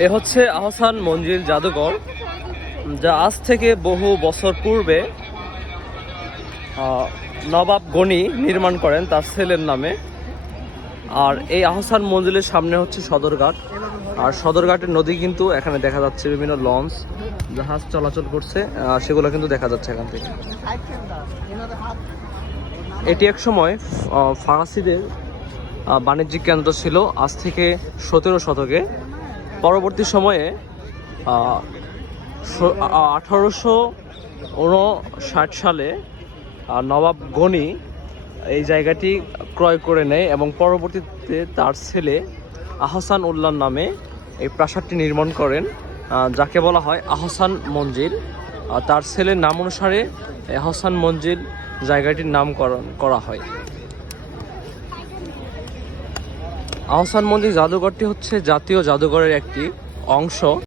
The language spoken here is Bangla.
এ হচ্ছে আহসান মঞ্জিল জাদুঘর, যা আজ থেকে বহু বছর পূর্বে নবাব গনি নির্মাণ করেন তার ছেলের নামে। আর এই আহসান মঞ্জিলের সামনে হচ্ছে সদরঘাট, আর সদরঘাটের নদী কিন্তু এখানে দেখা যাচ্ছে, বিভিন্ন লঞ্চ জাহাজ চলাচল করছে, সেগুলো কিন্তু দেখা যাচ্ছে এখান থেকে। এটি এক সময় ফরাসিদের বাণিজ্যিক কেন্দ্র ছিল, আজ থেকে 17 শতকে। পরবর্তী সময়ে 1859 সালে নবাব গনি এই জায়গাটি ক্রয় করে নেয় এবং পরবর্তীতে তার ছেলে আহসান উল্লাহর নামে এই প্রাসাদটি নির্মাণ করেন, যাকে বলা হয় আহসান মঞ্জিল। তার ছেলের নাম অনুসারে আহসান মঞ্জিল জায়গাটির নামকরণ করা হয়। আহসান মঞ্জিল জাদুঘরটি হচ্ছে জাতীয় জাদুঘরের একটি অংশ।